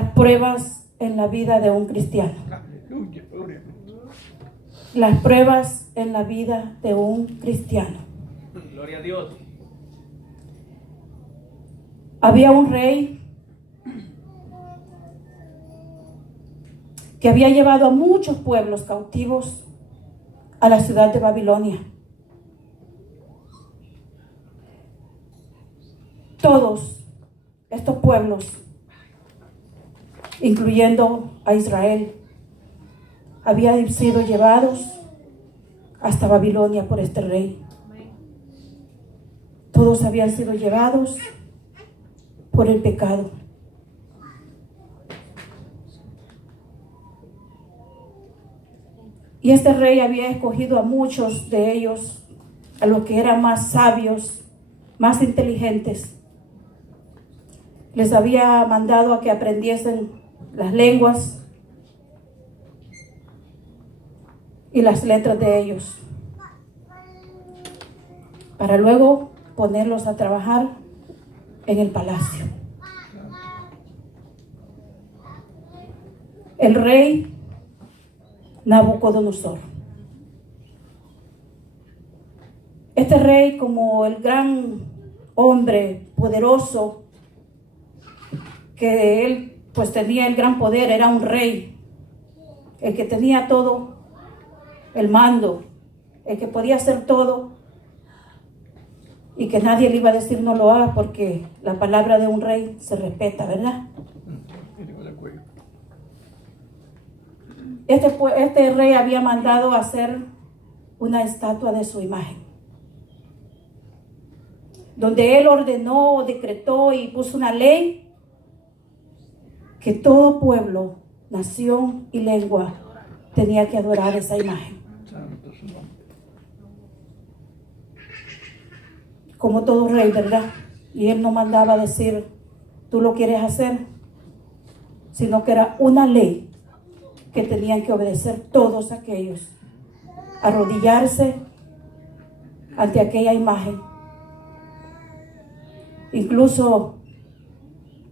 Las pruebas en la vida de un cristiano. Las pruebas en la vida de un cristiano. Gloria a Dios. Había un rey que había llevado a muchos pueblos cautivos a la ciudad de Babilonia. Todos estos pueblos, incluyendo a Israel, habían sido llevados hasta Babilonia por este rey. Todos habían sido llevados por el pecado. Y este rey había escogido a muchos de ellos, a los que eran más sabios, más inteligentes. Les había mandado a que aprendiesen las lenguas y las letras de ellos, para luego ponerlos a trabajar en el palacio. El rey Nabucodonosor. Este rey, como el gran hombre poderoso, que él pues tenía el gran poder, era un rey, el que tenía todo el mando, el que podía hacer todo y que nadie le iba a decir no lo haga, porque la palabra de un rey se respeta, ¿verdad? Este rey había mandado hacer una estatua de su imagen, donde él ordenó, decretó y puso una ley que todo pueblo, nación y lengua tenía que adorar esa imagen. Como todo rey, ¿verdad? Y él no mandaba decir, tú lo quieres hacer, sino que era una ley que tenían que obedecer todos aquellos, arrodillarse ante aquella imagen. Incluso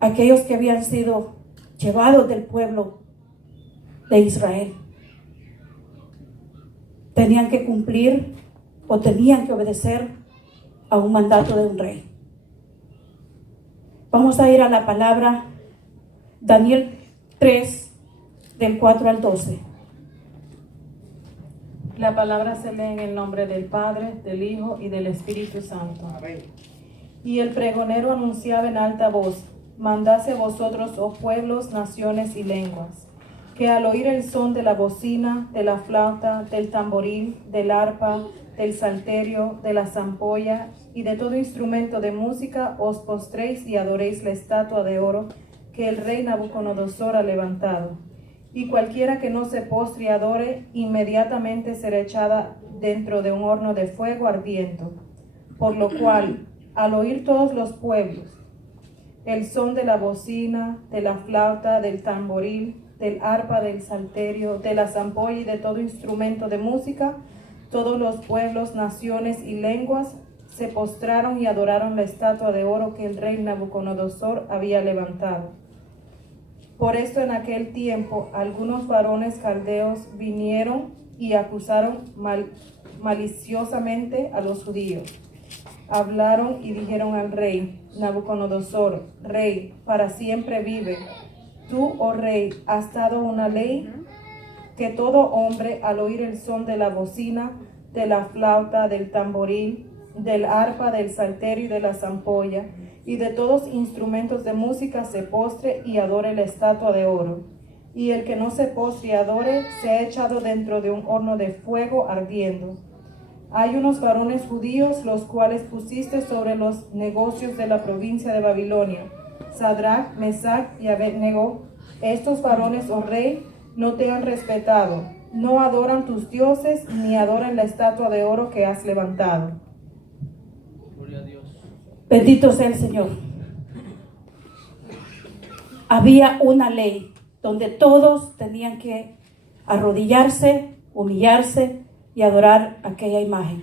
aquellos que habían sido llevados del pueblo de Israel tenían que cumplir o tenían que obedecer a un mandato de un rey. Vamos a ir a la palabra Daniel 3, del 4 al 12. La palabra se lee en el nombre del Padre, del Hijo y del Espíritu Santo. Amén. Y el pregonero anunciaba en alta voz: mandase vosotros, oh pueblos, naciones y lenguas, que al oír el son de la bocina, de la flauta, del tamboril, del arpa, del salterio, de la zampolla y de todo instrumento de música, os postréis y adoréis la estatua de oro que el rey Nabucodonosor ha levantado. Y cualquiera que no se postre y adore, inmediatamente será echada dentro de un horno de fuego ardiendo. Por lo cual, al oír todos los pueblos el son de la bocina, de la flauta, del tamboril, del arpa, del salterio, de la zampolla y de todo instrumento de música, todos los pueblos, naciones y lenguas se postraron y adoraron la estatua de oro que el rey Nabucodonosor había levantado. Por esto en aquel tiempo algunos varones caldeos vinieron y acusaron maliciosamente a los judíos. Hablaron y dijeron al rey Nabucodonosor: Rey, para siempre vive. Tú, oh rey, has dado una ley que todo hombre, al oír el son de la bocina, de la flauta, del tamboril, del arpa, del salterio y de la zampolla, y de todos instrumentos de música, se postre y adore la estatua de oro. Y el que no se postre y adore, sea echado dentro de un horno de fuego ardiendo. Hay unos varones judíos, los cuales pusiste sobre los negocios de la provincia de Babilonia, Sadrach, Mesach y Abednego. Estos varones, oh rey, no te han respetado, no adoran tus dioses, ni adoran la estatua de oro que has levantado. Gloria a Dios. Bendito sea el Señor. Había una ley donde todos tenían que arrodillarse, humillarse y adorar aquella imagen.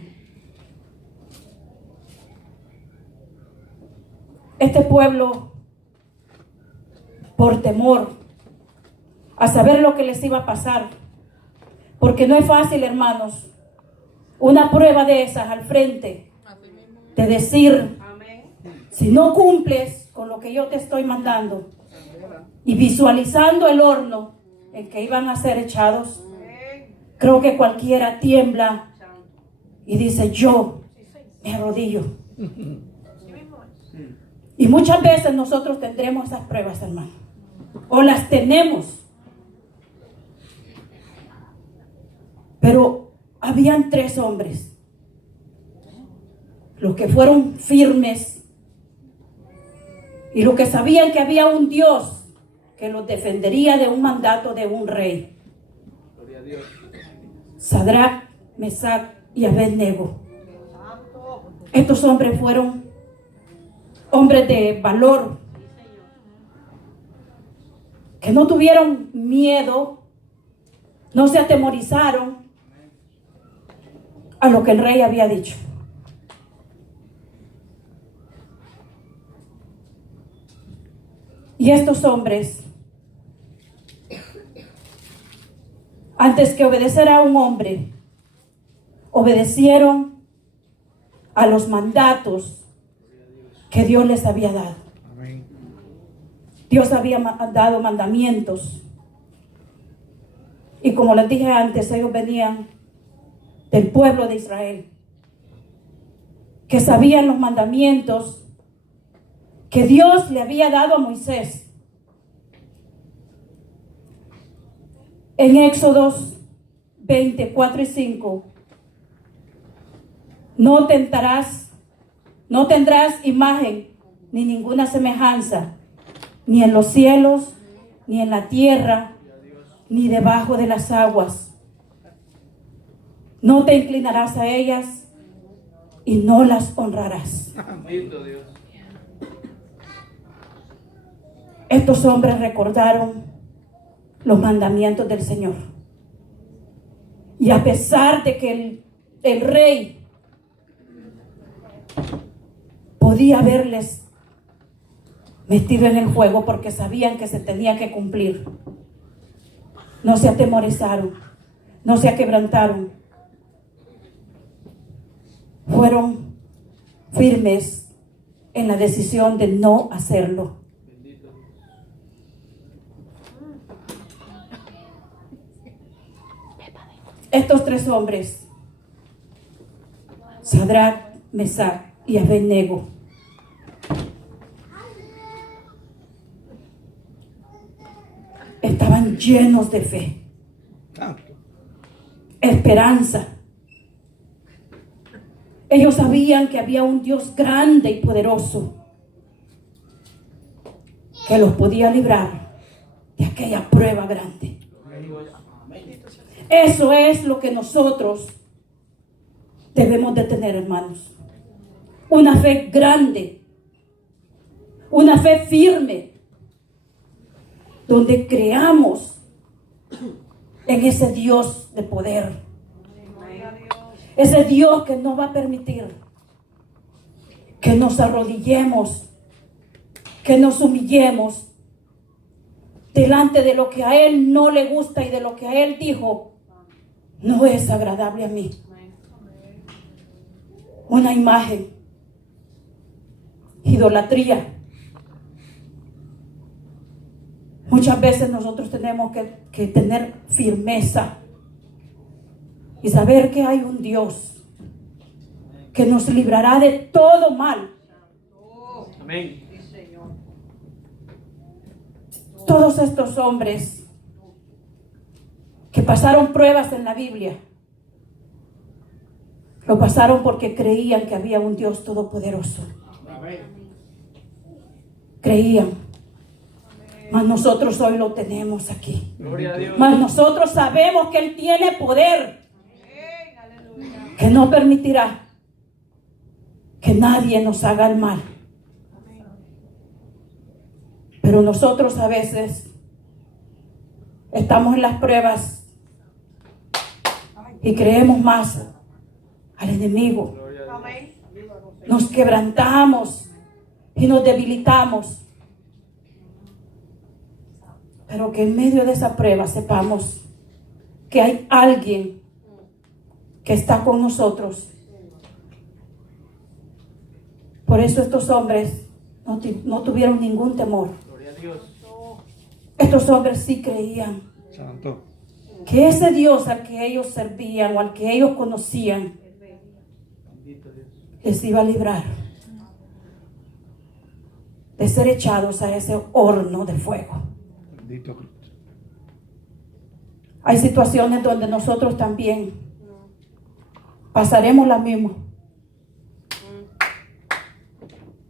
Este pueblo por temor a saber lo que les iba a pasar. Porque no es fácil, hermanos, una prueba de esas al frente, de decir, si no cumples con lo que yo te estoy mandando, y visualizando el horno en que iban a ser echados, creo que cualquiera tiembla y dice, yo me arrodillo. Y muchas veces nosotros tendremos esas pruebas, hermano, o las tenemos. Pero habían 3 hombres, los que fueron firmes y los que sabían que había un Dios que los defendería de un mandato de un rey. Gloria a Dios. Sadrach, Mesach y Abednego. Estos hombres fueron hombres de valor, que no tuvieron miedo, no se atemorizaron a lo que el rey había dicho. Y estos hombres, antes que obedecer a un hombre, obedecieron a los mandatos que Dios les había dado. Dios había dado mandamientos. Y como les dije antes, ellos venían del pueblo de Israel, que sabían los mandamientos que Dios le había dado a Moisés. En Éxodos 24 y 5, no tendrás imagen ni ninguna semejanza, ni en los cielos, ni en la tierra, ni debajo de las aguas. No te inclinarás a ellas y no las honrarás. Bendito Dios. Estos hombres recordaron los mandamientos del Señor. Y a pesar de que el rey podía haberles metido en el fuego porque sabían que se tenía que cumplir, no se atemorizaron, no se aquebrantaron. Fueron firmes en la decisión de no hacerlo. Bendito Dios. Estos 3 hombres, Sadrach, Mesach y Abednego, estaban llenos de fe, esperanza. Ellos sabían que había un Dios grande y poderoso que los podía librar de aquella prueba grande. Eso es lo que nosotros debemos de tener, hermanos. Una fe grande, una fe firme, donde creamos en ese Dios de poder. Ese Dios que no va a permitir que nos arrodillemos, que nos humillemos delante de lo que a Él no le gusta y de lo que a Él dijo no es agradable a mí. Una imagen, idolatría. Muchas veces nosotros tenemos que tener firmeza y saber que hay un Dios que nos librará de todo mal. Amén. Todos estos hombres que pasaron pruebas en la Biblia, lo pasaron porque creían que había un Dios todopoderoso. Creían. Mas nosotros hoy lo tenemos aquí. Gloria a Dios. Mas nosotros sabemos que Él tiene poder, que no permitirá que nadie nos haga el mal. Pero nosotros a veces estamos en las pruebas y creemos más al enemigo. Gloria a Dios. Nos quebrantamos y nos debilitamos. pero que en medio de esa prueba sepamos que hay alguien que está con nosotros. Por eso estos hombres no tuvieron ningún temor. Gloria a Dios. Estos hombres sí creían Santo. que ese Dios al que ellos servían o al que ellos conocían Bendito Dios. les iba a librar de ser echados a ese horno de fuego. Bendito Cristo. Hay situaciones donde nosotros también pasaremos la misma.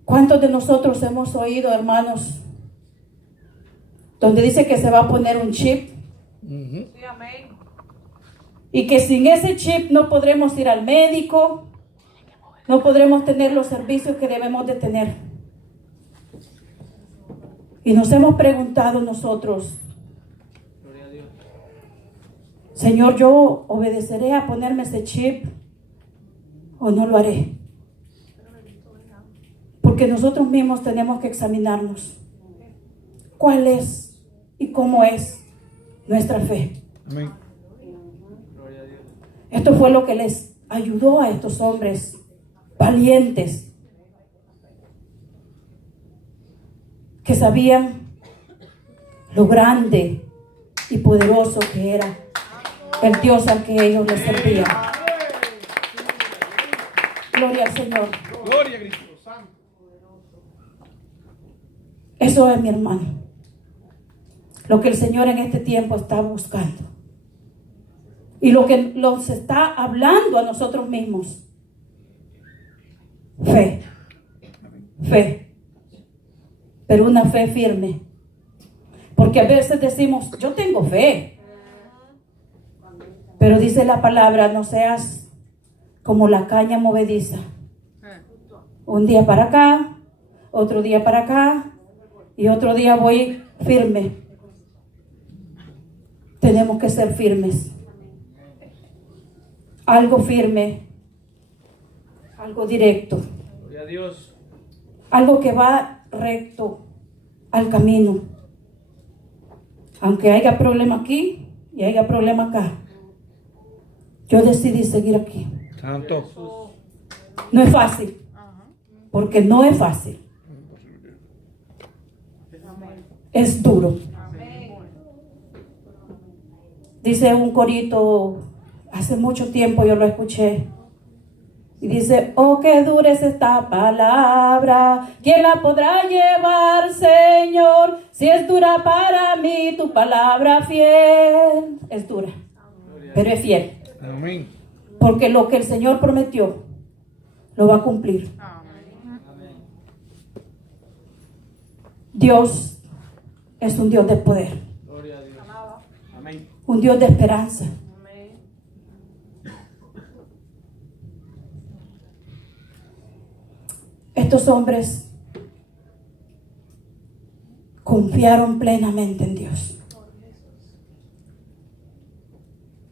¿Cuántos de nosotros hemos oído, hermanos, donde dice que se va a poner un chip Ujú. y que sin ese chip no podremos ir al médico, no podremos tener los servicios que debemos de tener? Y nos hemos preguntado nosotros, Gloria a Dios. Señor, ¿yo obedeceré a ponerme ese chip o no lo haré? Porque nosotros mismos tenemos que examinarnos cuál es y cómo es nuestra fe. Amén. Gloria a Dios. Esto fue lo que les ayudó a estos hombres valientes que sabían lo grande y poderoso que era el Dios al que ellos les servían. Gloria al Señor. Gloria a Cristo. Eso es, mi hermano, lo que el Señor en este tiempo está buscando. Y lo que nos está hablando a nosotros mismos. Fe. Fe. Pero una fe firme. Porque a veces decimos, yo tengo fe. Pero dice la palabra, no seas como la caña movediza. Un día para acá, otro día para acá, y otro día voy firme. Tenemos que ser firmes. Algo firme, algo directo, Gloria a Dios. algo que va recto al camino. Aunque haya problema aquí y haya problema acá, yo decidí seguir aquí. Santo. No es fácil, porque no es fácil. Es duro. Dice un corito, hace mucho tiempo yo lo escuché, y dice, oh, qué dura es esta palabra, ¿quién la podrá llevar, Señor? Si es dura para mí, tu palabra fiel. Es dura, pero es fiel, Amén. porque lo que el Señor prometió, lo va a cumplir. Dios es un Dios de poder, Gloria a Dios. Amén. un Dios de esperanza. Estos hombres confiaron plenamente en Dios.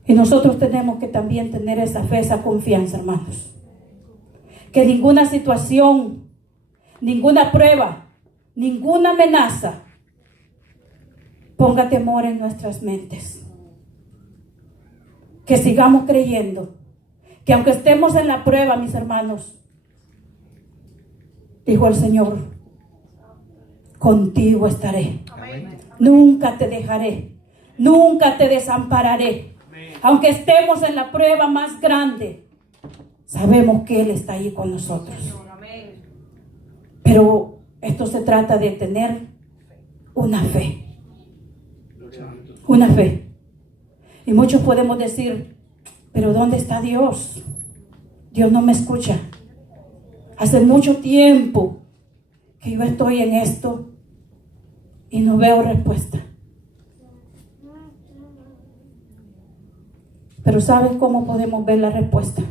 Y nosotros tenemos que también tener esa fe, esa confianza, hermanos. Que ninguna situación, ninguna prueba, ninguna amenaza ponga temor en nuestras mentes. Que sigamos creyendo que aunque estemos en la prueba, mis hermanos, dijo el Señor, contigo estaré. Amén. Nunca te dejaré, nunca te desampararé. Aunque estemos en la prueba más grande, sabemos que Él está ahí con nosotros. Pero esto se trata de tener una fe. Una fe. Y muchos podemos decir, pero ¿dónde está Dios? Dios no me escucha. Hace mucho tiempo que yo estoy en esto y no veo respuesta. Pero ¿sabes cómo podemos ver la respuesta?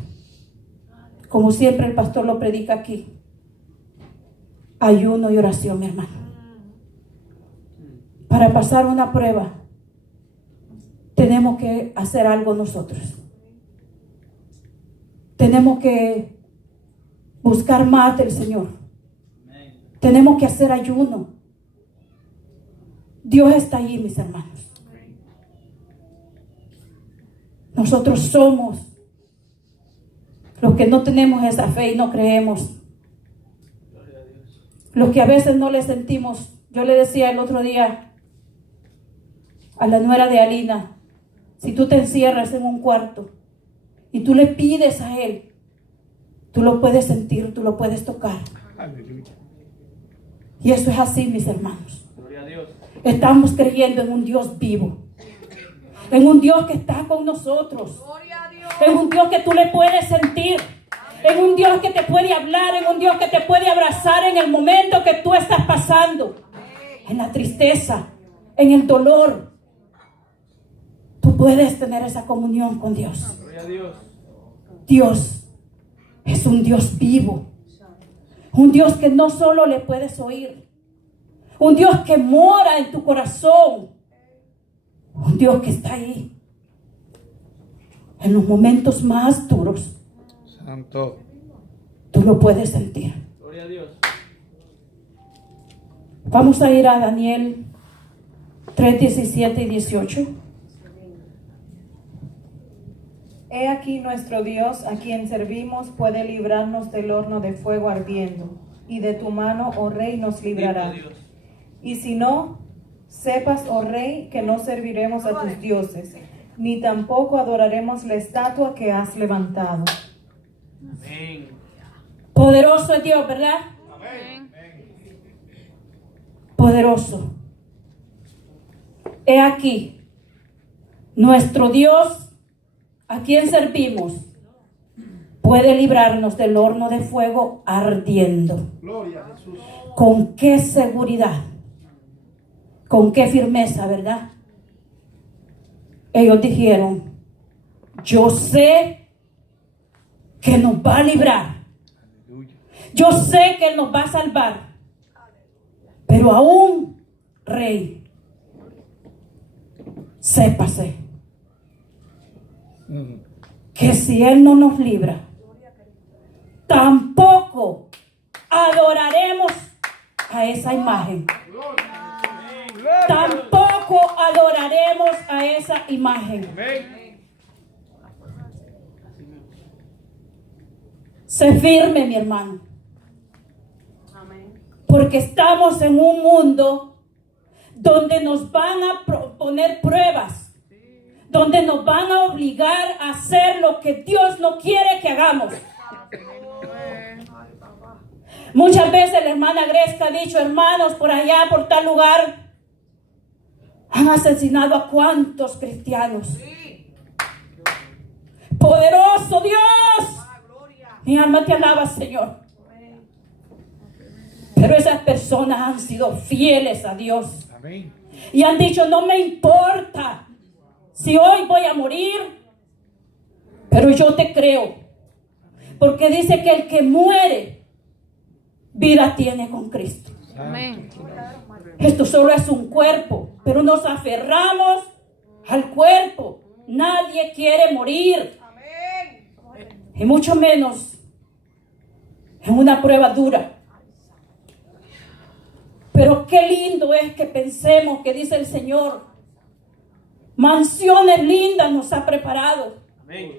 Como siempre el pastor lo predica aquí. Ayuno y oración, mi hermano. Para pasar una prueba, tenemos que hacer algo nosotros. Tenemos que buscar más del Señor. Tenemos que hacer ayuno. Dios está allí, mis hermanos. Nosotros somos los que no tenemos esa fe y no creemos. Gloria a Dios. Los que a veces no le sentimos. Yo le decía el otro día a la nuera de Alina, si tú te encierras en un cuarto y tú le pides a Él, tú lo puedes sentir, tú lo puedes tocar. Aleluya. Y eso es así, mis hermanos. Gloria a Dios. Estamos creyendo en un Dios vivo, en un Dios que está con nosotros, en un Dios que tú le puedes sentir, en un Dios que te puede hablar, en un Dios que te puede abrazar en el momento que tú estás pasando, en la tristeza, en el dolor. Tú puedes tener esa comunión con Dios. Gloria a Dios. Dios es un Dios vivo, un Dios que no solo le puedes oír, un Dios que mora en tu corazón, un Dios que está ahí en los momentos más duros. Santo. Tú lo puedes sentir. Gloria a Dios. Vamos a ir a Daniel 3, 17 y 18. He aquí nuestro Dios, a quien servimos, puede librarnos del horno de fuego ardiendo, y de tu mano, oh Rey, nos librará. Bendito Dios. Y si no, sepas, oh Rey, que no serviremos a tus dioses, ni tampoco adoraremos la estatua que has levantado. Amén. Poderoso es Dios, ¿verdad? Poderoso. He aquí nuestro Dios, a quien servimos, puede librarnos del horno de fuego ardiendo. Gloria a Jesús. ¿Con qué seguridad? ¿Con qué firmeza, verdad? Ellos dijeron, yo sé que nos va a librar. Aleluya. Yo sé que Él nos va a salvar. Pero aún, Rey, sépase que si Él no nos libra, tampoco adoraremos a esa imagen. Tampoco adoraremos a esa imagen. Amén. Sé firme, mi hermano. Porque estamos en un mundo donde nos van a poner pruebas, donde nos van a obligar a hacer lo que Dios no quiere que hagamos. Muchas veces la hermana Gresca ha dicho, hermanos, por allá, por tal lugar, han asesinado a cuántos cristianos. Poderoso Dios. Mi alma te alaba, Señor. Pero esas personas han sido fieles a Dios. Amén. Y han dicho, no me importa si hoy voy a morir, pero yo te creo. Porque dice que el que muere, vida tiene con Cristo. Amén. Esto solo es un cuerpo, pero nos aferramos al cuerpo. Nadie quiere morir. Y mucho menos en una prueba dura. Pero qué lindo es que pensemos que dice el Señor, mansiones lindas nos ha preparado. Amén.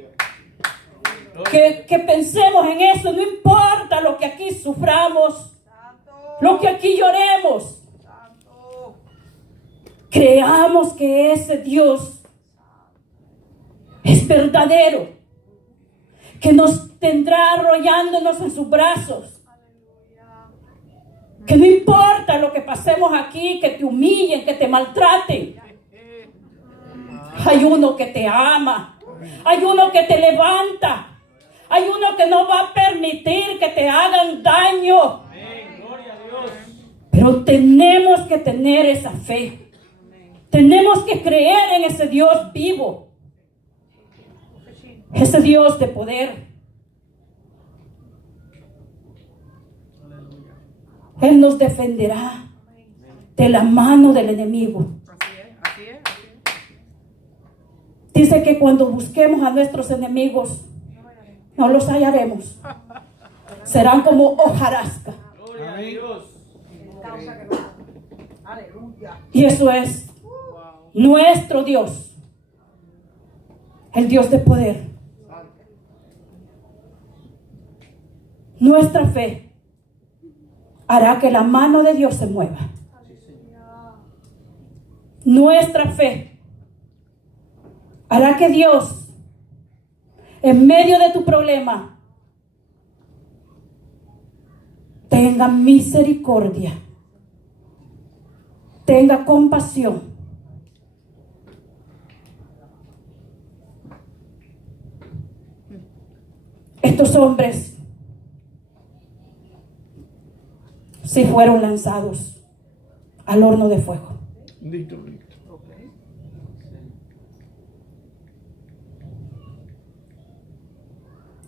Que pensemos en eso, no importa lo que aquí suframos, lo que aquí lloremos. Creamos que ese Dios es verdadero, que nos tendrá arrollándonos en sus brazos. Que no importa lo que pasemos aquí, que te humillen, que te maltraten. Hay uno que te ama, hay uno que te levanta, hay uno que no va a permitir que te hagan daño. Amén. Gloria a Dios. Pero tenemos que tener esa fe. Tenemos que creer en ese Dios vivo, ese Dios de poder. Él nos defenderá de la mano del enemigo. Dice que cuando busquemos a nuestros enemigos, no los hallaremos. Serán como hojarasca. Gloria a Dios. Y eso es nuestro Dios, el Dios de poder. Nuestra fe hará que la mano de Dios se mueva. Nuestra fe hará que Dios, en medio de tu problema, tenga misericordia, tenga compasión. Estos hombres sí fueron lanzados al horno de fuego. Bendito, bendito.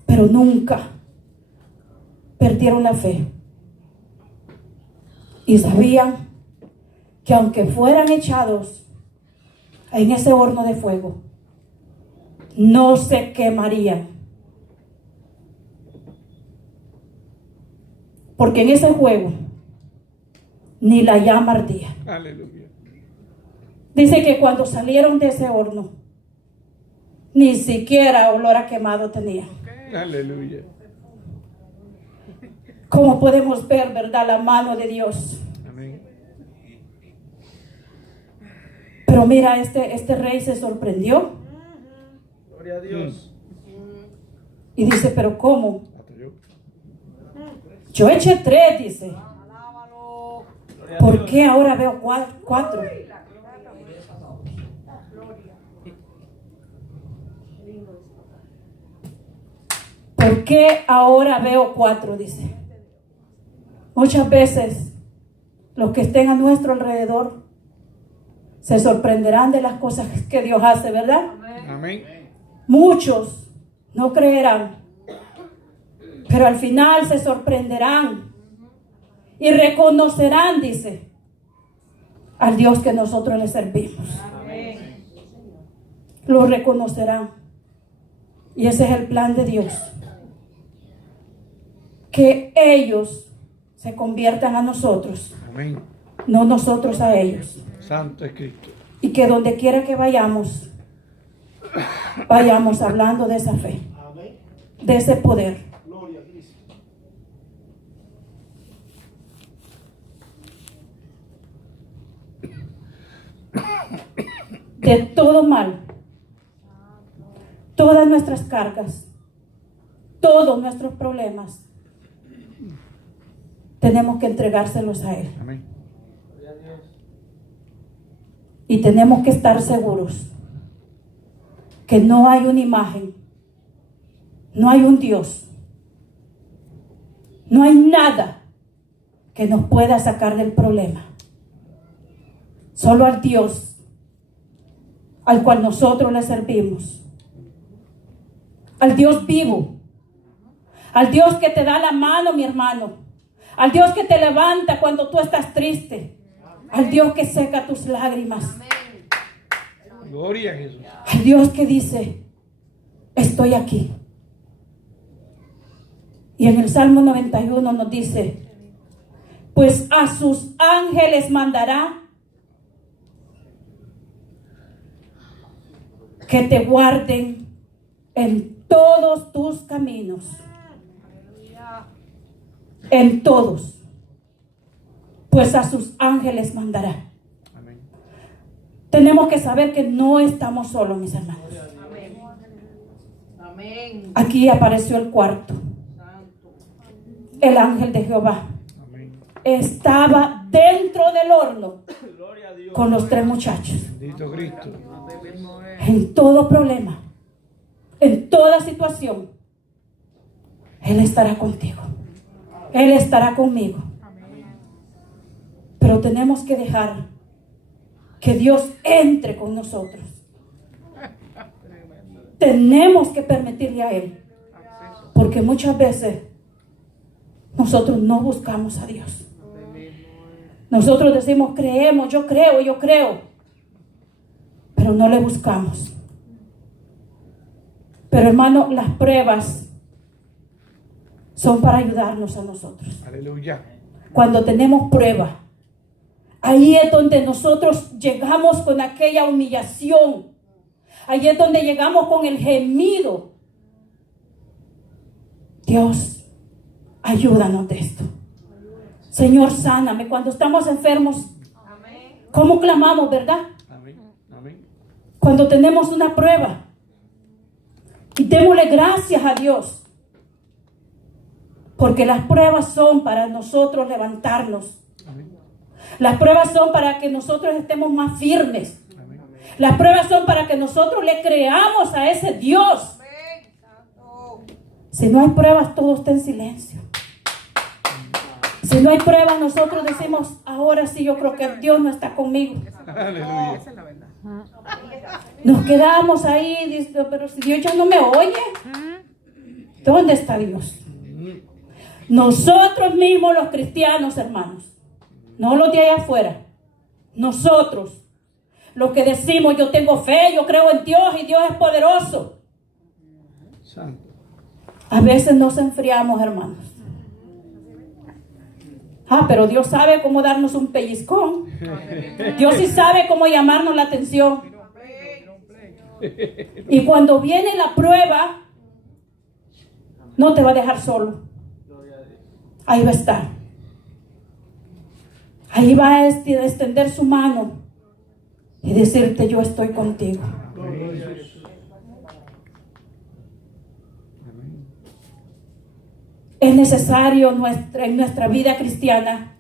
Pero nunca perdieron la fe. Y sabían que aunque fueran echados en ese horno de fuego, no se quemarían. Porque en ese fuego ni la llama ardía. Aleluya. Dice que cuando salieron de ese horno, ni siquiera olor a quemado tenían. Aleluya. Como podemos ver, ¿verdad? La mano de Dios. Amén. Pero mira, este rey se sorprendió Gloria a Dios. y dice, pero ¿cómo? Hasta yo. Yo eché 3, dice. Gloria a ¿Por Dios. qué ahora veo 4? ¿Por qué ahora veo 4? Dice. Muchas veces los que estén a nuestro alrededor se sorprenderán de las cosas que Dios hace, ¿verdad? Amén. Muchos no creerán, pero al final se sorprenderán y reconocerán, dice, al Dios que nosotros le servimos. Lo reconocerán. Y ese es el plan de Dios. Que ellos se conviertan a nosotros, Amén. no nosotros a ellos. Santo es Cristo. Y que donde quiera que vayamos, vayamos hablando de esa fe, de ese poder. De todo mal, todas nuestras cargas, todos nuestros problemas, tenemos que entregárselos a Él. Amén. Gloria a Dios. Y tenemos que estar seguros que no hay una imagen, no hay un Dios, no hay nada que nos pueda sacar del problema. Solo al Dios al cual nosotros le servimos, al Dios vivo, al Dios que te da la mano, mi hermano, al Dios que te levanta cuando tú estás triste, al Dios que seca tus lágrimas, Gloria a Jesús. al Dios que dice, estoy aquí. Y en el Salmo 91 nos dice, pues a sus ángeles mandará que te guarden en todos tus caminos. En todos. Pues a sus ángeles mandará. Amén. Tenemos que saber que no estamos solos, mis hermanos. Amén. Aquí apareció el cuarto. El ángel de Jehová Amén. estaba dentro del horno Gloria a Dios. con los 3 muchachos. Bendito Cristo. En todo problema, en toda situación, Él estará contigo. Él estará conmigo. Pero tenemos que dejar que Dios entre con nosotros. Tenemos que permitirle a Él. Porque muchas veces nosotros no buscamos a Dios. Nosotros decimos, creemos, yo creo. Pero no le buscamos. Pero hermano, las pruebas son para ayudarnos a nosotros. Aleluya. Cuando tenemos prueba, Ahí es donde nosotros llegamos con aquella humillación. Ahí es donde llegamos con el gemido. Dios, ayúdanos de esto. Señor, sáname. Cuando estamos enfermos, ¿cómo clamamos, verdad? Amén. Amén. Cuando tenemos una prueba. Y démosle gracias a Dios. Porque las pruebas son para nosotros levantarnos. Amén. Las pruebas son para que nosotros estemos más firmes. Amén. Las pruebas son para que nosotros le creamos a ese Dios. Si no hay pruebas, todo está en silencio. Si no hay pruebas, nosotros decimos, ahora sí yo creo que Dios no está conmigo. Aleluya. Nos quedamos ahí, diciendo, pero si Dios ya no me oye, ¿dónde está Dios? Nosotros mismos los cristianos, hermanos, no los de allá afuera, nosotros, los que decimos, yo tengo fe, yo creo en Dios y Dios es poderoso. Santo. A veces nos enfriamos, hermanos. Pero Dios sabe cómo darnos un pellizcón. Dios sí sabe cómo llamarnos la atención. Y cuando viene la prueba, no te va a dejar solo. Ahí va a estar. Ahí va a extender su mano y decirte, yo estoy contigo. Es necesario en nuestra vida cristiana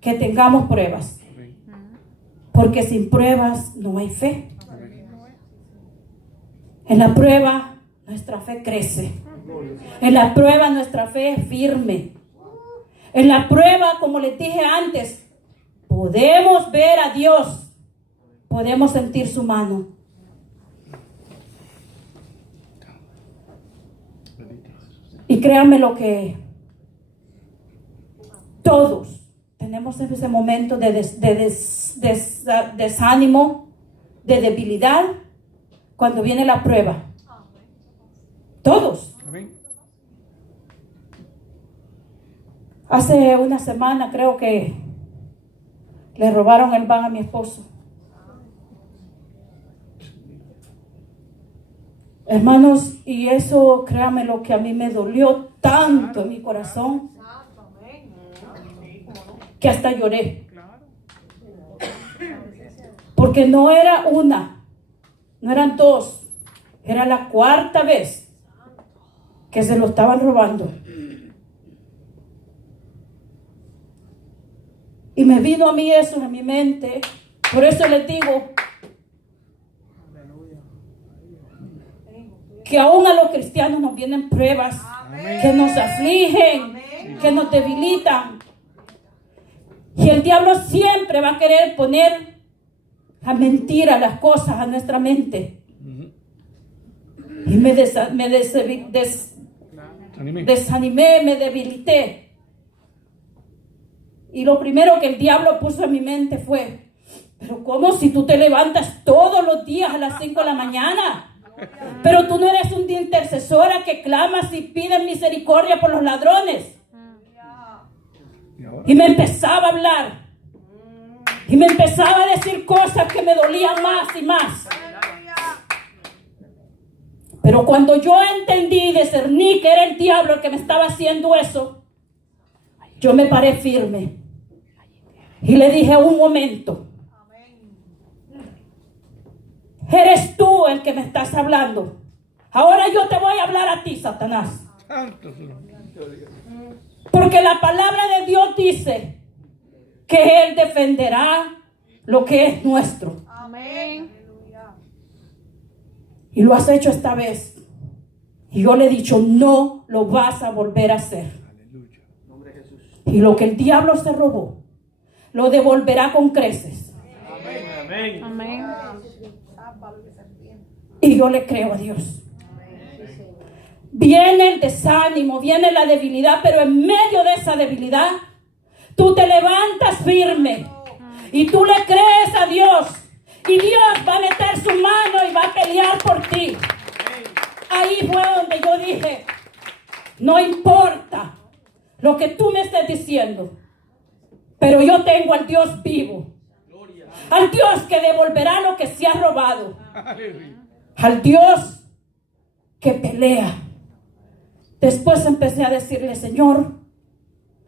que tengamos pruebas. Porque sin pruebas no hay fe. En la prueba nuestra fe crece. En la prueba nuestra fe es firme. En la prueba, como les dije antes, podemos ver a Dios. Podemos sentir su mano. Y créanme lo que todos tenemos en ese momento de desánimo, de debilidad, cuando viene la prueba. Todos. Amén. Hace una semana creo que le robaron el van a mi esposo. Hermanos, y eso, créanme lo que a mí me dolió tanto en mi corazón, que hasta lloré. Porque no era una, no eran dos, era la cuarta vez que se lo estaban robando. Y me vino a mí eso en mi mente. Por eso les digo que aún a los cristianos nos vienen pruebas. Amén. Que nos afligen. Amén. Que nos debilitan. Y el diablo siempre va a querer poner a mentira las cosas a nuestra mente. Y me desanimé, me debilité. Y lo primero que el diablo puso en mi mente fue, pero ¿cómo si tú te levantas todos los días a las 5 de la mañana? Pero tú no eres una intercesora que clamas y pides misericordia por los ladrones. Y me empezaba a hablar. Y me empezaba a decir cosas que me dolían más y más. Pero cuando yo entendí y discerní que era el diablo el que me estaba haciendo eso, yo me paré firme. Y le dije, un momento. Eres tú el que me estás hablando. Ahora yo te voy a hablar a ti, Satanás. Porque la palabra de Dios dice que Él defenderá lo que es nuestro. Amén. Y lo has hecho esta vez. Y yo le he dicho, no lo vas a volver a hacer. Y lo que el diablo se robó, lo devolverá con creces. Amén. Amén. Y yo le creo a Dios. Viene el desánimo, viene la debilidad, pero en medio de esa debilidad, tú te levantas firme y tú le crees a Dios. Y Dios va a meter su mano y va a pelear por ti. Ahí fue donde yo dije, no importa lo que tú me estés diciendo, pero yo tengo al Dios vivo al Dios que devolverá lo que se ha robado, Aleluya. al Dios que pelea. Después empecé a decirle, Señor,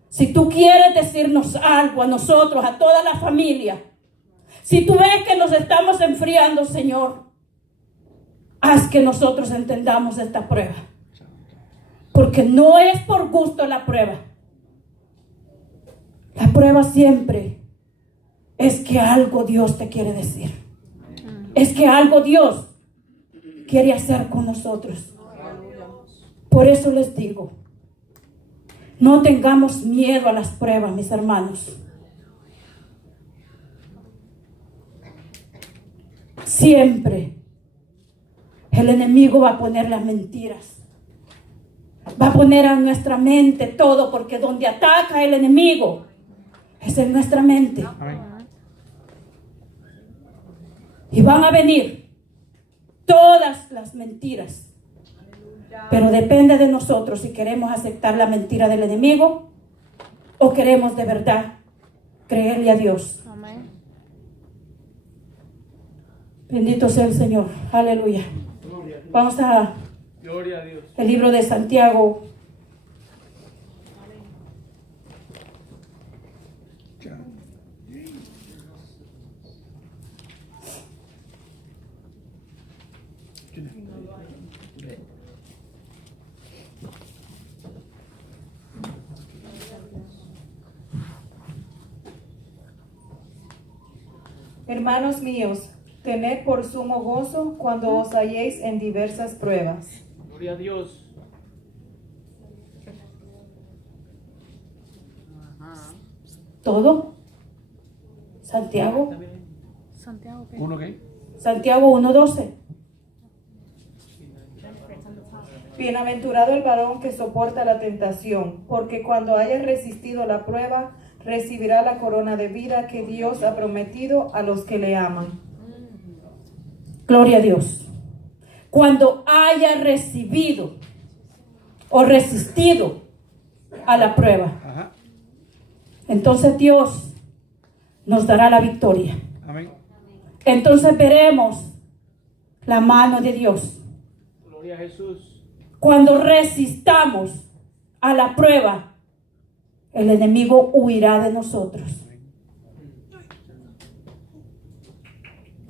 si tú quieres decirnos algo a nosotros, a toda la familia, si tú ves que nos estamos enfriando, Señor, haz que nosotros entendamos esta prueba. Porque no es por gusto la prueba. La prueba siempre es que algo Dios te quiere decir. Es que algo Dios quiere hacer con nosotros. Por eso les digo, no tengamos miedo a las pruebas, mis hermanos. Siempre el enemigo va a poner las mentiras. Va a poner a nuestra mente todo, porque donde ataca el enemigo es en nuestra mente. Amén. Y van a venir todas las mentiras. Pero depende de nosotros si queremos aceptar la mentira del enemigo o queremos de verdad creerle a Dios. Amén. Bendito sea el Señor. Aleluya. Vamos a Gloria a Dios. el libro de Santiago. Hermanos míos, tened por sumo gozo cuando os halléis en diversas pruebas. Gloria a Dios. ¿Todo? Santiago. Santiago, ¿qué? ¿Uno qué? Santiago 1:12. Bienaventurado el varón que soporta la tentación, porque cuando haya resistido la prueba, recibirá la corona de vida que Dios ha prometido a los que le aman. Gloria a Dios. Cuando haya recibido o resistido a la prueba, Ajá. entonces Dios nos dará la victoria. Amén. Entonces veremos la mano de Dios. Gloria a Jesús. Cuando resistamos a la prueba, el enemigo huirá de nosotros.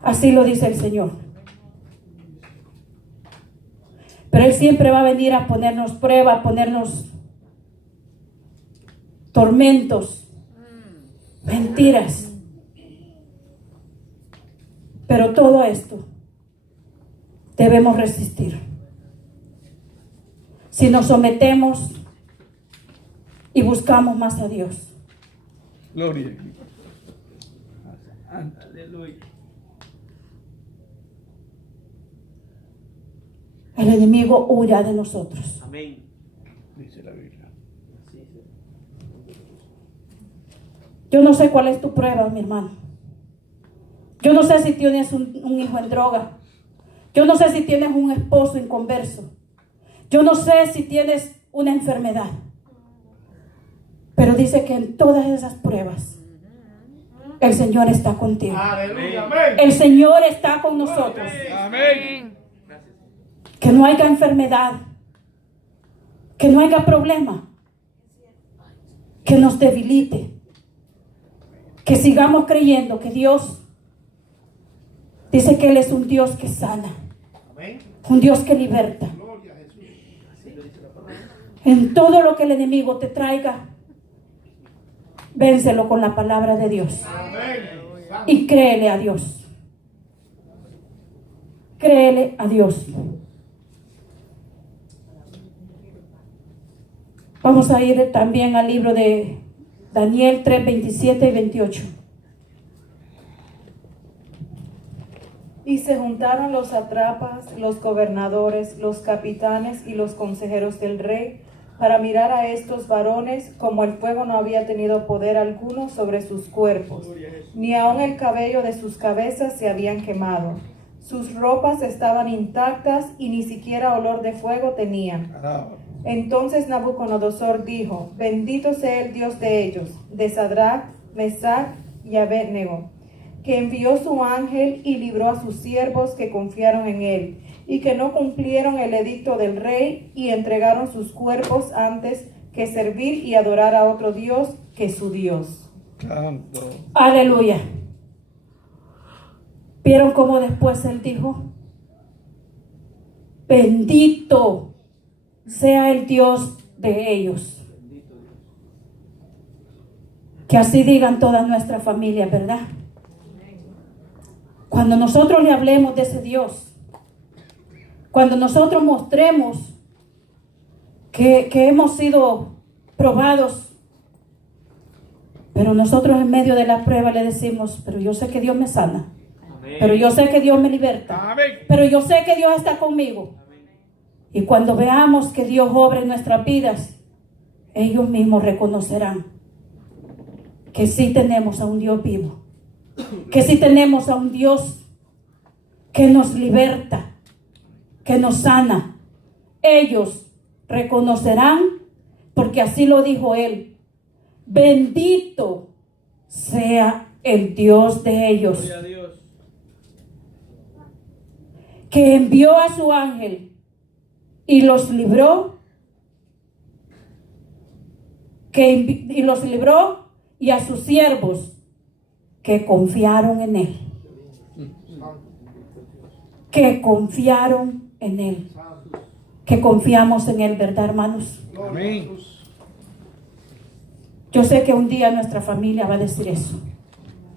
Así lo dice el Señor. Pero Él siempre va a venir a ponernos prueba, a ponernos tormentos, mentiras. Pero todo esto debemos resistir. Si nos sometemos y buscamos más a Dios. Gloria. Aleluya. El enemigo huirá de nosotros. Amén. Dice la Biblia. Yo no sé cuál es tu prueba, mi hermano. Yo no sé si tienes un hijo en droga. Yo no sé si tienes un esposo inconverso. Yo no sé si tienes una enfermedad. Pero dice que en todas esas pruebas el Señor está contigo. Aleluya. Amén. El Señor está con nosotros. Amén. Que no haya enfermedad, que no haya problema, que nos debilite, que sigamos creyendo que Dios dice que Él es un Dios que sana, un Dios que liberta. En todo lo que el enemigo te traiga, vénselo con la palabra de Dios y créele a Dios. Créele a Dios. Vamos a ir también al libro de Daniel 3, 27 y 28. Y se juntaron los sátrapas, los gobernadores, los capitanes y los consejeros del rey para mirar a estos varones, como el fuego no había tenido poder alguno sobre sus cuerpos, ni aun el cabello de sus cabezas se habían quemado. Sus ropas estaban intactas y ni siquiera olor de fuego tenían. Entonces Nabucodonosor dijo: bendito sea el Dios de ellos, de Sadrach, Mesach y Abednego, que envió su ángel y libró a sus siervos que confiaron en él, y que no cumplieron el edicto del rey y entregaron sus cuerpos antes que servir y adorar a otro Dios que su Dios. Santo. Aleluya. ¿Vieron cómo después él dijo? Bendito sea el Dios de ellos. Que así digan toda nuestra familia, ¿verdad? Cuando nosotros le hablemos de ese Dios, cuando nosotros mostremos que hemos sido probados, pero nosotros en medio de la prueba le decimos, pero yo sé que Dios me sana, pero yo sé que Dios me liberta, Amén. pero yo sé que Dios está conmigo. Y cuando veamos que Dios obra en nuestras vidas, ellos mismos reconocerán que sí tenemos a un Dios vivo, que sí tenemos a un Dios que nos liberta, que nos sana. Ellos reconocerán, porque así lo dijo él. Bendito sea el Dios de ellos, Gloria a Dios. que envió a su ángel y los libró, y los libró, y a sus siervos que confiaron en él. Que confiaron en él. Que confiamos en él, ¿verdad, hermanos? Amén. Yo sé que un día nuestra familia va a decir eso.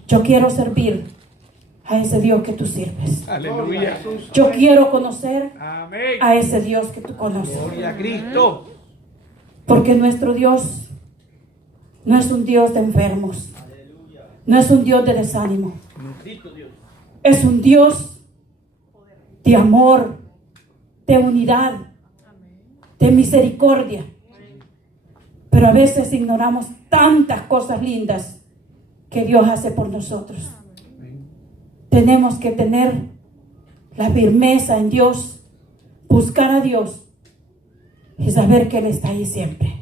Yo quiero servir a ese Dios que tú sirves. Aleluya. Yo quiero conocer Amén. a ese Dios que tú conoces. Gloria a Cristo. Porque nuestro Dios no es un Dios de enfermos. No es un Dios de desánimo. Bendito Dios. Es un Dios de amor, de unidad, de misericordia. Pero a veces ignoramos tantas cosas lindas que Dios hace por nosotros. Tenemos que tener la firmeza en Dios, buscar a Dios y saber que Él está ahí siempre.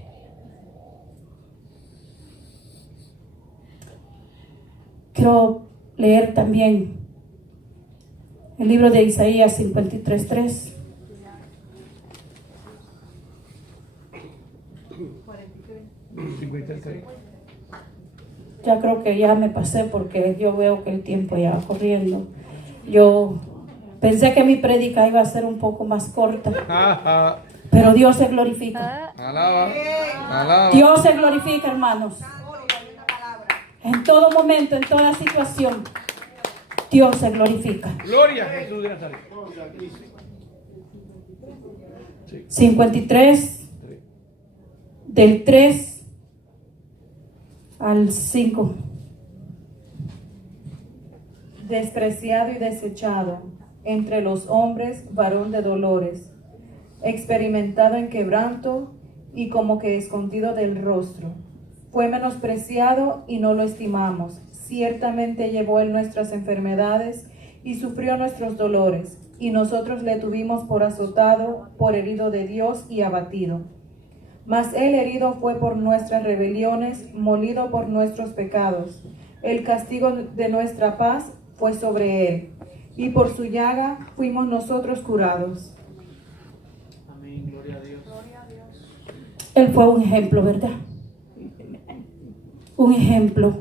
Quiero leer también el libro de Isaías 53:3. Ya creo que ya me pasé porque yo veo que el tiempo ya va corriendo. Yo pensé que mi prédica iba a ser un poco más corta, Ajá. pero Dios se glorifica. Alaba. Alaba. Dios se glorifica, hermanos. En todo momento, en toda situación, Dios se glorifica. Gloria a Jesús de Nazaret. 53, del 3 al 5. Despreciado y desechado entre los hombres, varón de dolores, experimentado en quebranto y como que escondido del rostro. Fue menospreciado y no lo estimamos. Ciertamente llevó él nuestras enfermedades y sufrió nuestros dolores, y nosotros le tuvimos por azotado, por herido de Dios y abatido. Mas él herido fue por nuestras rebeliones, molido por nuestros pecados. El castigo de nuestra paz fue sobre él, y por su llaga fuimos nosotros curados. Amén. Gloria a Dios. Él fue un ejemplo, ¿verdad? Un ejemplo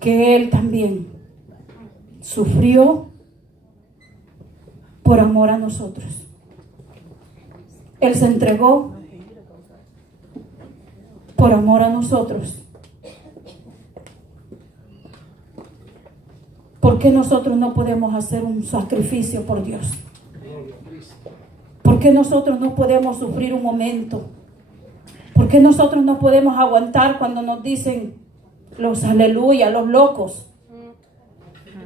que Él también sufrió por amor a nosotros. Él se entregó por amor a nosotros. ¿Por qué nosotros no podemos hacer un sacrificio por Dios? ¿Por qué nosotros no podemos sufrir un momento? ¿Por qué nosotros no podemos aguantar cuando nos dicen los aleluya, los locos?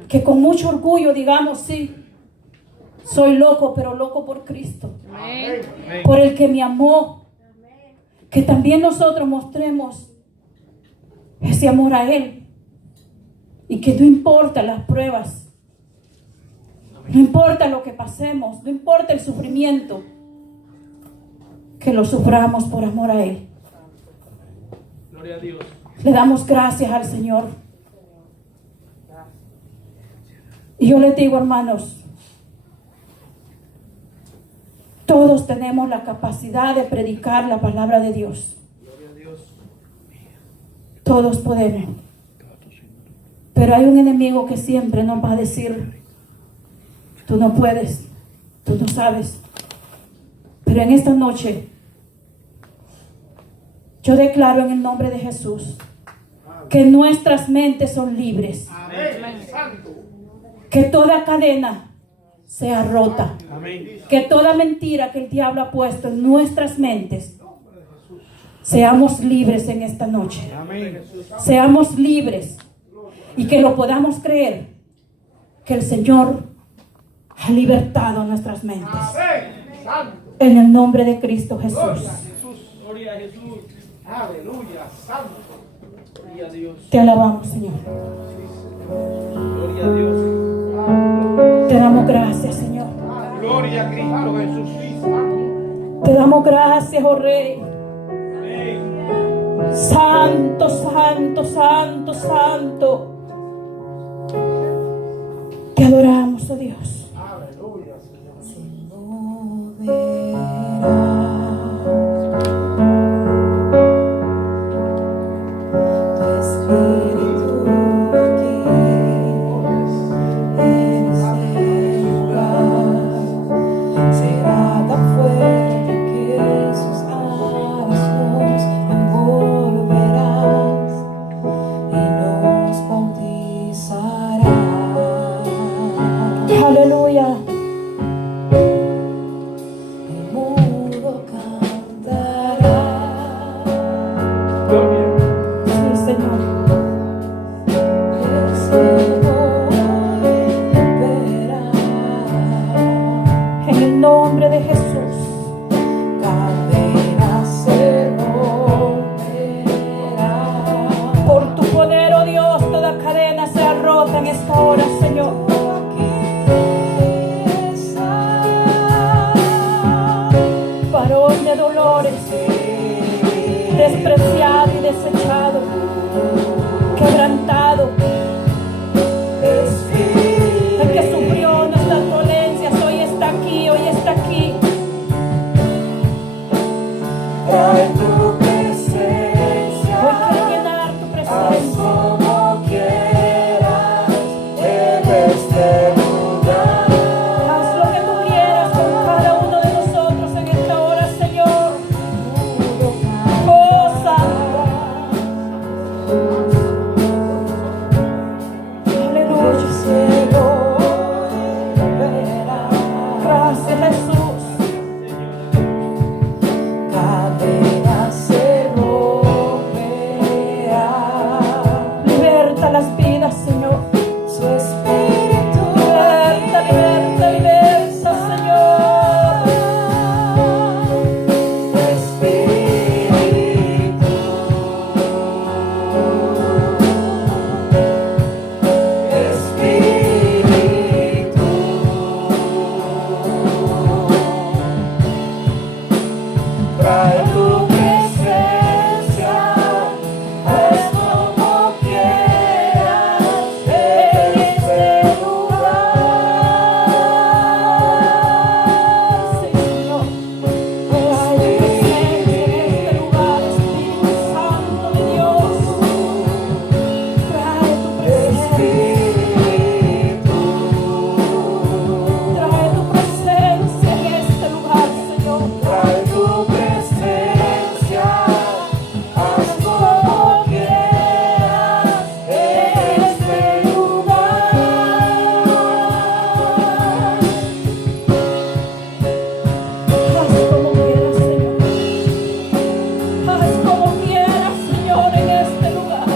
Que con mucho orgullo digamos, sí, soy loco, pero loco por Cristo. Amén. Por el que me amó. Que también nosotros mostremos ese amor a Él. Y que no importa las pruebas, no importa lo que pasemos, no importa el sufrimiento, que lo suframos por amor a Él. Gloria a Dios. Le damos gracias al Señor Y yo les digo, hermanos, todos tenemos la capacidad de predicar la palabra de Dios. Todos podemos. Pero hay un enemigo que siempre nos va a decir, tú no puedes, tú no sabes. Pero en esta noche, yo declaro en el nombre de Jesús que nuestras mentes son libres. Que toda cadena sea rota. Amén. Que toda mentira que el diablo ha puesto en nuestras mentes, seamos libres en esta noche. Amén. Seamos libres y que lo podamos creer, que el Señor ha libertado nuestras mentes. En el nombre de Cristo Jesús. Gloria a Jesús. Aleluya. Santo. Gloria a Dios. Te alabamos, Señor. Gloria a Dios. Te damos gracias, Señor. Gloria a Cristo Jesús. Te damos gracias, oh Rey. Amén. Santo, santo, santo, santo. Te adoramos, oh Dios. Será tan fuerte que sus alas nos envolverás y nos bautizarás. Aleluya. El mundo cantará. Sí, Señor. El cielo verá. En el nombre de Jesús. Cadenas se romperán. Por tu poder, oh Dios, toda cadena sea rota en esta hora, Señor. Varón de dolores, despreciado y desechado, quebrantado, el que sufrió nuestras dolencias, hoy está aquí, hoy está aquí. Trae tu presencia. Hoy quiero llenar tu presencia. Como quieras en este lugar. Haz lo que tú quieras con cada uno de nosotros en esta hora, Señor. Oh, Santo. Aleluya. Cielo verá. Gracias, Jesús. Cadenas se romperán. Liberta las vidas, Señor. Su espíritu Liberta, liberta, liberta, Señor. trae tu presencia, haz como quieras en este lugar. Señor, trae tu presencia en este lugar, Espíritu Santo de Dios. Trae tu presencia en este lugar, Señor. Trae tu presencia, haz como quieras en este lugar. Haz como quieras, Señor. Haz como quieras, Señor, en este lugar.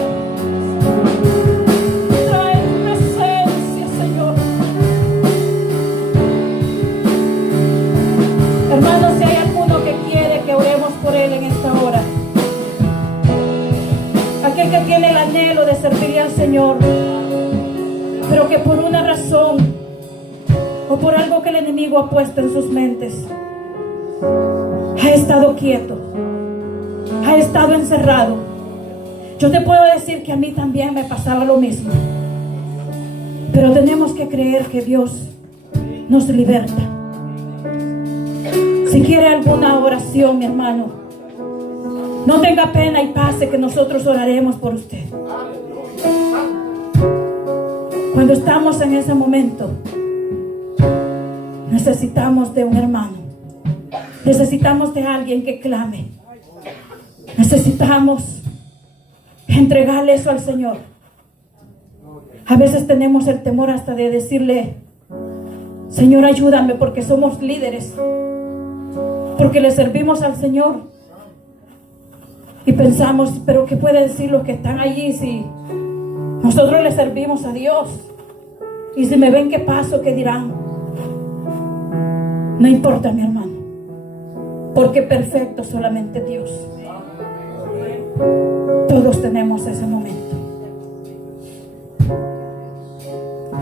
Trae tu presencia, Señor. Hermanos, si hay alguno que quiere que oremos por él en esta hora, aquel que tiene el anhelo de servir al Señor, pero que por una razón o por algo que el enemigo ha puesto en sus mentes, ha estado quieto, ha estado encerrado. Yo te puedo decir que a mí también me pasaba lo mismo. Pero tenemos que creer que Dios nos liberta. Si quiere alguna oración, mi hermano, no tenga pena y pase, que nosotros oraremos por usted. Cuando estamos en ese momento, necesitamos de un hermano, necesitamos de alguien que clame, necesitamos entregarle eso al Señor. A veces tenemos el temor hasta de decirle: Señor, ayúdame, porque somos líderes, porque le servimos al Señor, y pensamos: pero ¿qué pueden decir los que están allí si nosotros le servimos a Dios? Y si me ven que paso, ¿qué dirán? No importa, mi hermano, porque perfecto solamente Dios. Todos tenemos ese momento.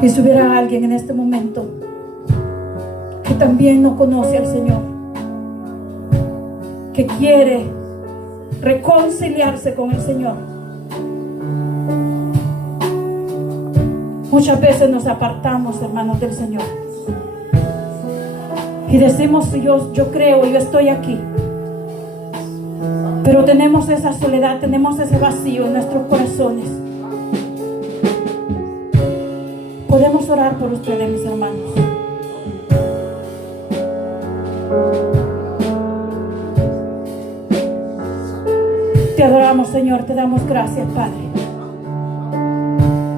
Y si hubiera alguien en este momento que también no conoce al Señor, que quiere reconciliarse con el Señor, muchas veces nos apartamos, hermanos, del Señor, y decimos: yo creo, yo estoy aquí. Pero tenemos esa soledad, tenemos ese vacío en nuestros corazones. Podemos orar por ustedes, mis hermanos. Te adoramos, Señor, te damos gracias, Padre.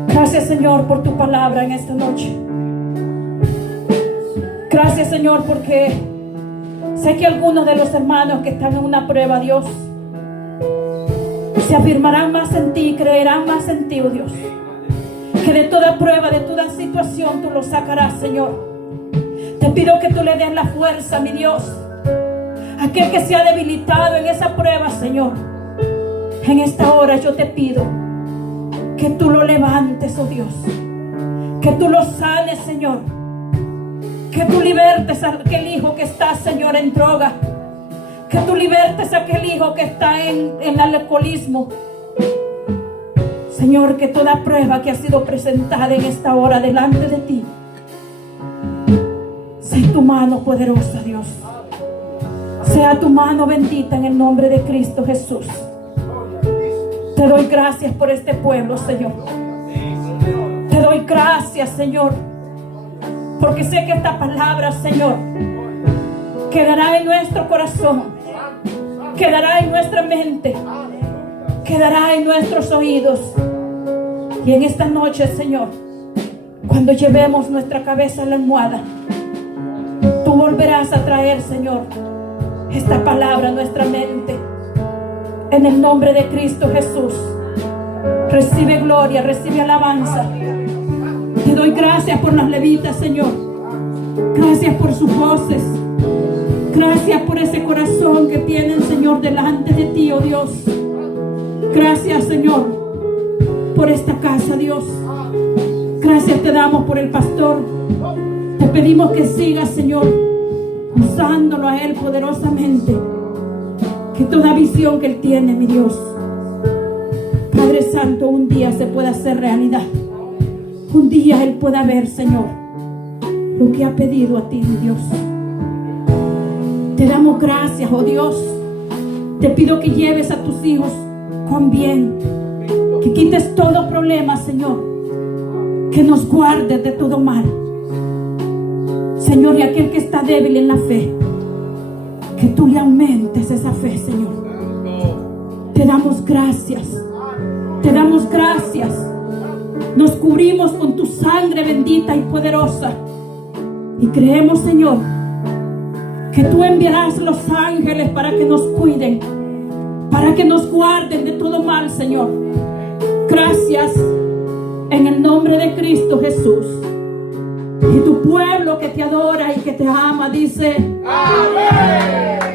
Gracias, Señor, por tu palabra en esta noche. Gracias, Señor, porque sé que algunos de los hermanos que están en una prueba, Dios, se afirmarán más en ti, creerán más en ti, oh Dios. Que de toda prueba, de toda situación, tú los sacarás, Señor. Te pido que tú le des la fuerza, mi Dios, a aquel que se ha debilitado en esa prueba, Señor. En esta hora yo te pido que tú lo levantes, oh Dios, que tú lo sanes, Señor, que tú libertes a aquel hijo que está, Señor, en droga, que tú libertes a aquel hijo que está en el alcoholismo. Señor, que toda prueba que ha sido presentada en esta hora delante de ti, sea tu mano poderosa, Dios, sea tu mano bendita en el nombre de Cristo Jesús. Te doy gracias por este pueblo, Señor. Te doy gracias, Señor, porque sé que esta palabra, Señor, quedará en nuestro corazón, quedará en nuestra mente, quedará en nuestros oídos. Y en esta noche, Señor, cuando llevemos nuestra cabeza a la almohada, tú volverás a traer, Señor, esta palabra a nuestra mente. En el nombre de Cristo Jesús, recibe gloria, recibe alabanza. Te doy gracias por las levitas, Señor. Gracias por sus voces. Gracias por ese corazón que tienen, Señor, delante de ti, oh Dios. Gracias, Señor, por esta casa, Dios. Gracias te damos por el pastor. Te pedimos que sigas, Señor, usándolo a él poderosamente. Que toda visión que él tiene, mi Dios, Padre Santo, un día se pueda hacer realidad. Un día él pueda ver, Señor, lo que ha pedido a ti, mi Dios. Te damos gracias, oh Dios. Te pido que lleves a tus hijos con bien, que quites todo problema, Señor, que nos guardes de todo mal, Señor. Y aquel que está débil en la fe, que tú le aumentes esa fe, Señor. Te damos gracias, te damos gracias. Nos cubrimos con tu sangre bendita y poderosa, y creemos, Señor, que tú enviarás los ángeles para que nos cuiden, para que nos guarden de todo mal, Señor. Gracias, en el nombre de Cristo Jesús. Y tu pueblo que te adora y que te ama dice: amén.